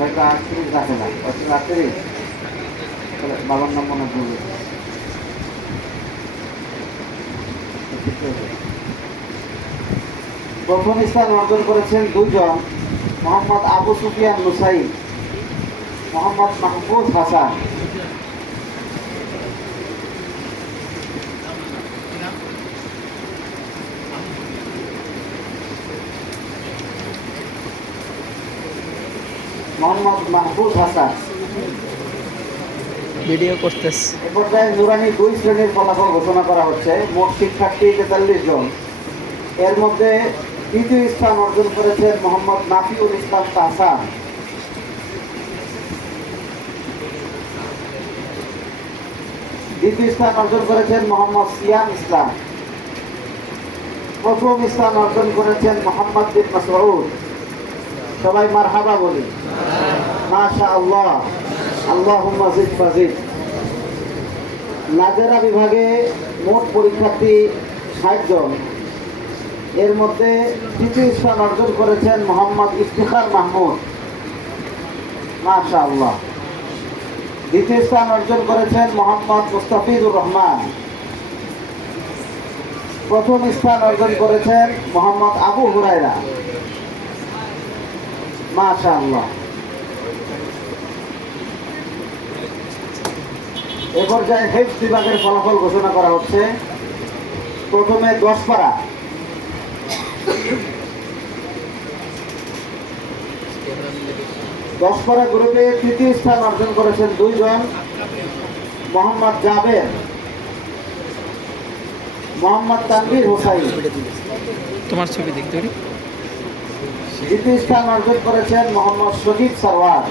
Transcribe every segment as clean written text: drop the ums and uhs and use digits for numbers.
হয়তো 38 রাখে না, 38 বাবার নাম মনে ভুল। প্রথম স্থান অর্জন করেছেন দুইজন, মোহাম্মদ আবু সুফিয়ান নুসাইব, মোহাম্মদ মাহফুজ হাসান। মোহাম্মদ মাহফুজ হাসান ভিডিও করতেছে। এ পর্যায়ে নুরানি 2 শ্রেণীর ফলাফল ঘোষণা করা হচ্ছে। মোট শিক্ষার্থী 43 জন। এর মধ্যে তৃতীয় স্থান অর্জন করেছেন মোহাম্মদ নাফিউল ইসলাম তাহসান। দ্বিতীয় স্থান অর্জন করেছেন মোহাম্মদ সিয়াম ইসলাম। প্রথম স্থান অর্জন করেছেন মোহাম্মদ বিন মাসউদ। সবাই মারহাবা বলি, মাশাআল্লাহ, আল্লাহুম্মা জিদ ফাজিদ। নাজেরা বিভাগে মোট পরীক্ষার্থী 60 জন। এর মধ্যে তৃতীয় স্থান অর্জন করেছেন মোহাম্মদ ইফতিখার মাহমুদ, মাশাআল্লাহ। দ্বিতীয় স্থান অর্জন করেছেন মোহাম্মদ মুস্তাফিজুর রহমান। প্রথম স্থান অর্জন করেছেন মোহাম্মদ আবু হুরায়রা, মাশাআল্লাহ। এ পর্যায়ে হেফজ বিভাগের ফলাফল ঘোষণা করা হচ্ছে। প্রথমে 10 পারা। 10 পারা গ্রুপে তৃতীয় স্থান অর্জন করেছেন 2 জন, মোহাম্মদ জাবের, মোহাম্মদ তানভীর হোসাইন। তোমার ছবি দেখতে পারি। দ্বিতীয় স্থান অর্জন করেছেন মোহাম্মদ শহীদ সরওয়ার।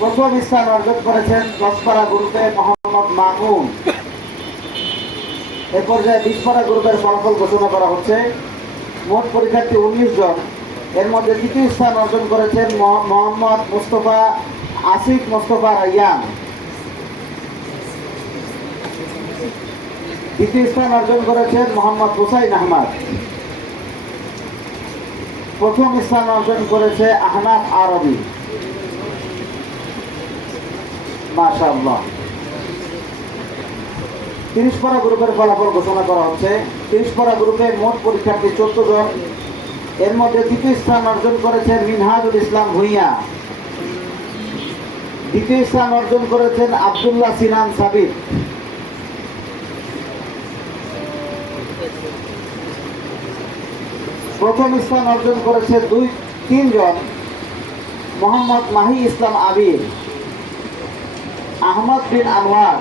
প্রথম স্থান অর্জন করেছেন 10 পারা গ্রুপে মোহাম্মদ মামুন। এ পর্যায়ে 20 পারা গ্রুপের ফলাফল ঘোষণা করা হচ্ছে। মোট পরীক্ষার্থী 19 জন। এর মধ্যে তৃতীয় স্থান অর্জন করেছেন মোহাম্মদ মুস্তফা আসিফ মোস্তফা রাইয়ান। দ্বিতীয় স্থান অর্জন করেছেন মোহাম্মদ হুসাইন আহমদ। প্রথম স্থান অর্জন করেছে আহনাফ আরবি, মাশাআল্লাহ। 30 পারা গ্রুপের ফলাফল ঘোষণা করা হচ্ছে। 30 পারা গ্রুপে মোট পরীক্ষার্থী 14 জন। এর মধ্যে তৃতীয় স্থান অর্জন করেছেন মিনহাজুল ইসলাম ভুঁইয়া। দ্বিতীয় স্থান অর্জন করেছেন আব্দুল্লাহ সিনান সাবির। প্রথম স্থান অর্জন করেছে 3 জন, মোহাম্মদ মাহি ইসলাম আবির, আহমদ বিন আনোয়ার।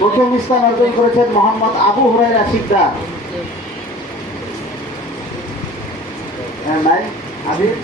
প্রথম স্থান অর্জন করেছেন মোহাম্মদ আবু হুরায়রা সিকদার। নাই আবির।